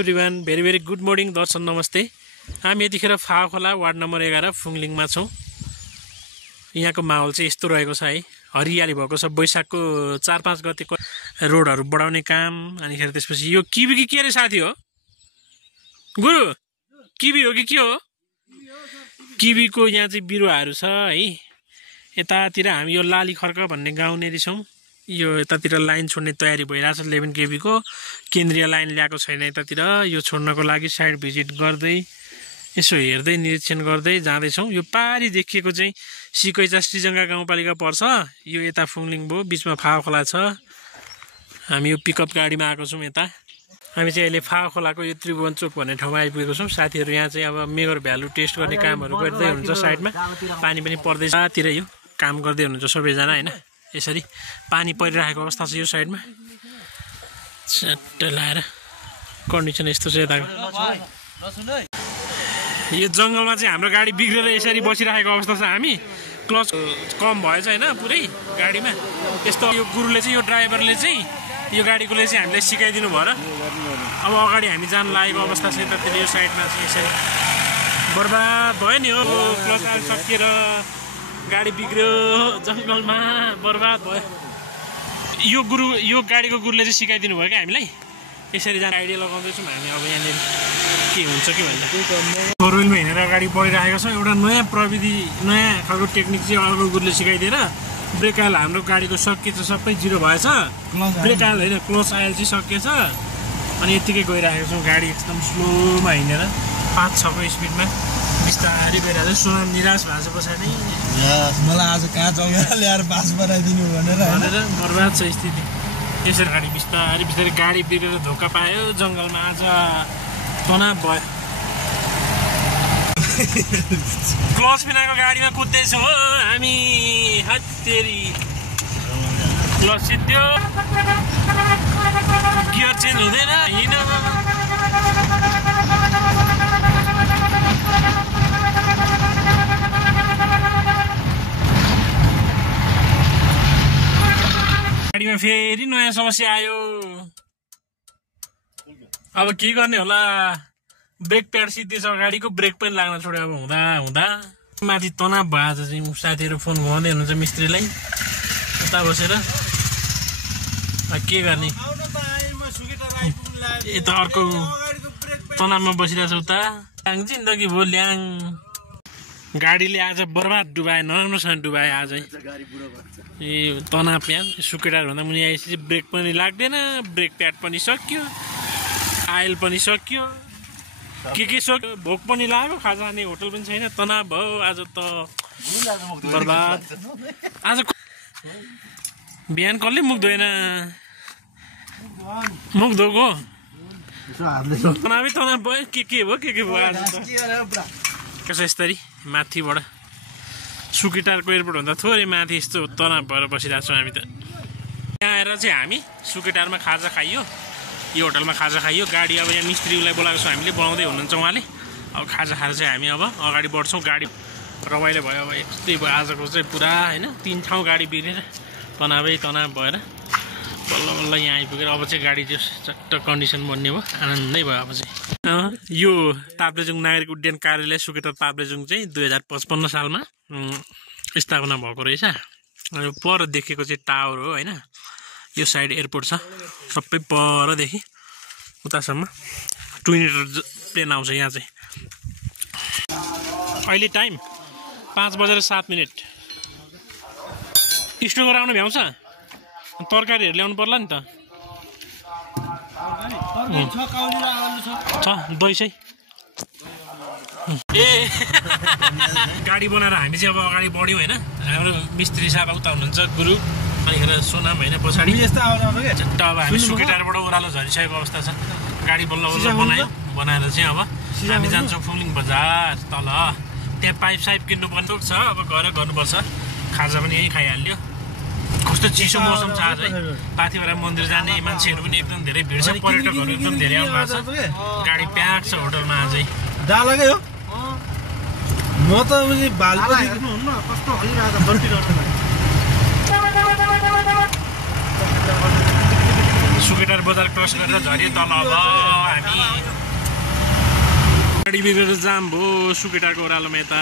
Everyone very very good morning Darshan नमस्ते। हामी यतिखेर फावा खोला वार्ड नम्बर 11 फुङलिङमा छौँ। यहाँको माहौल चाहिँ यस्तो रहेको छ है, हरियाली भएको छ। वैशाखको 4-5 गतेको रोडहरू बढाउने काम, अनिखेर त्यसपछि यो किवी के अरे साथी हो गुरु, किवी हो कि के हो? किवीको यहाँ चाहिँ बिरुवाहरू छ है। यतातिर हामी यो लाली खर्क भन्ने गाउँनेरि छौँ। यो यतातिर लाइन छोड्ने तयारी भइरहेछ। 11 KB को केन्द्रीय लाइन ल्याएको छैन यतातिर। यो छोड्नको लागि साइड भिजिट गर्दै यसो हेर्दै निरीक्षण गर्दै जाँदैछौँ। यो पारी देखिएको चाहिँ सिकैचा श्रीजङ्गा गाउँपालिका पर्छ। यो यता फुङलिङ भयो, बिचमा फावा खोला छ। हामी यो पिकअप गाडीमा आएको छौँ। यता हामी चाहिँ अहिले फावा खोलाको यो त्रिभुवन चोक भन्ने ठाउँमा आइपुगेको छौँ। साथीहरू यहाँ चाहिँ अब मेगर भ्यालु टेस्ट गर्ने कामहरू गर्दै हुनुहुन्छ। साइडमा पानी पनि पर्दैछ। तिर यो काम गर्दै हुनुहुन्छ सबैजना होइन। यसरी पानी परिरहेको अवस्था छ यो साइडमा। चट्ट लाएर कन्डिसन यस्तो छ यताको। यो जङ्गलमा चाहिँ हाम्रो गाडी बिग्रेर यसरी बसिरहेको अवस्था छ। हामी क्लच कम भएछ होइन पुरै गाडीमा। यस्तो यो गुरुले चाहिँ, यो ड्राइभरले चाहिँ, यो गाडीकोले चाहिँ हामीलाई सिकाइदिनु भयो र अब अगाडि हामी जान लागेको अवस्था छ। यतातिर यो साइडमा चाहिँ यसरी बर्बाद भयो नि हो। क्लच सकिएर गाडी बिग्रियो, जङ्गलमा बर्बाद भयो। यो गाडीको गुरुले चाहिँ सिकाइदिनु भयो क्या हामीलाई। यसरी जाने आइडिया लगाउँदैछौँ हामी। अब यहाँनिर के हुन्छ कि भन्दा फोर व्हिलमा हिँडेर अगाडि बढिरहेको छ। एउटा नयाँ प्रविधि, नयाँ खालको टेक्निक चाहिँ अर्को गुरुले सिकाइदिएर ब्रेक आयल हाम्रो गाडीको सकिएछ, सबै जिरो भएछ। ब्रेक आयल होइन, क्लोज आयल चाहिँ सकिएछ। अनि यत्तिकै गइरहेको छौँ। गाडी एकदम स्लोमा हिँडेर 5-6 को स्पिडमा बिस्तारै गइरहेको छ। सोनाम निराश भएको छ पछाडि। मलाई आज कहाँ जग्गा ल्याएर बास बनाइदिनु भनेर बर्बाद छ स्थिति। यसरी गाडी बिस्तारै बिस्तारै गाडी बिग्रेर धोका पायो। जङ्गलमा आज तनाव भयो। क्लच बिनाको गाडीमा कुद्दैछौँ हो हामी। हत्तेरी क्लच सिद्धो, गियर चेन्ज हुँदैन। हिँड गाडीमा फेरि नयाँ समस्या आयो। अब के गर्ने होला? ब्रेक प्याड सिद्धिएछ गाडीको, ब्रेक पनि लाग्न छोड्यो। अब हुँदा हुँदा माथि तनाव भएछ चाहिँ। साथीहरू फोन घुमाउँदै हुनुहुन्छ मिस्त्रीलाई उता बसेर। के गर्ने? यता अर्को तनावमा बसिरहेछ उता। ल्याङ जिन्दगी भयो ल्याङ। गाडीले आज बर्बाद डुबाए, नराम्रोसँग डुबाए आजै। ए तनाव प्याड सुकेटार भन्दा मुनि आएपछि ब्रेक पनि लाग्दैन, ब्रेक प्याड पनि सकियो, आयल पनि सकियो, के सक्यो। भोक पनि लाग्यो, खाजा खाने होटल पनि छैन। तनाव भयो आज त बर्बाद। आज बिहान कसले मुख धोएन? मुख धोको तनावै तनाव भयो। के भयो आज त कसो यस्तरी माथिबाट सुकेटारको एयरपोर्ट भन्दा थोरै माथि यस्तो तनाव भएर बसिरहेको छौँ हामी त। यहाँ आएर चाहिँ हामी सुकेटारमा खाजा खाइयो, यो होटलमा खाजा खाइयो। गाडी अब यहाँ मिस्त्रीलाई बोलाएको छौँ हामीले, बनाउँदै हुनुहुन्छ उहाँले। अब खाजा खाएर चाहिँ हामी अब अगाडि बढ्छौँ। गाडी रमाइलो भयो। अब यस्तै भयो आजको चाहिँ पुरा होइन। 3 ठाउँ गाडी बिग्रेर तनावै तनाव भएर बल्ल बल्ल यहाँ आइपुगेर अब चाहिँ गाडी चाहिँ चट्ट कन्डिसन बन्ने भयो। आनन्दै भयो अब चाहिँ। यो ताप्लेजुङ नागरिक उड्डयन कार्यालय सुकेटार ताप्लेजुङ चाहिँ 2055 सालमा स्थापना भएको रहेछ। पर देखेको चाहिँ टावर हो होइन। यो साइड एयरपोर्ट छ सबै परदेखि उतासम्म। ट्विनटर प्लेन आउँछ यहाँ चाहिँ। अहिले टाइम 5:07। स्टोर गरेर आउनु भ्याउँछ? तरकारीहरू ल्याउनु पर्ला नि त। छ दही चाहिँ। ए गाडी बनाएर हामी चाहिँ अब अगाडि बढ्यौँ होइन। हाम्रो मिस्त्री साहब उता हुनुहुन्छ गुरु, अनिखेर सोनाम होइन पछाडि। चट्ट अब हामी सुकेटारबाट ओह्रालो झरिसकेको अवस्था छ। गाडी बल्ल बल्ल बनाएर चाहिँ अब हामी जान्छौँ फुङलिङ बजार तल। त्यहाँ पाइप साइप किन्नु पर्ने छ। अब गएर गर्नुपर्छ। खाजा पनि यहीँ खाइहाल्यो। कस्तो चिसो मौसम छ आज है। पाथिभरा मन्दिर जाने मान्छेहरू पनि एकदम धेरै भिड छ। पर्यटकहरू एकदम धेरै आउनु भएको छ। गाडी प्याक छ होटलमा आजै। डालाकै हो म त बालको देख्नुहुन्न कस्तो हलिरहेको बन्टिरहेको सुकेटार बजार क्रस गरेर झऱ्यो तल। अब हामी गाडी बिग्रेर जाम भयो सुकेटाको ओह्रालोमा यता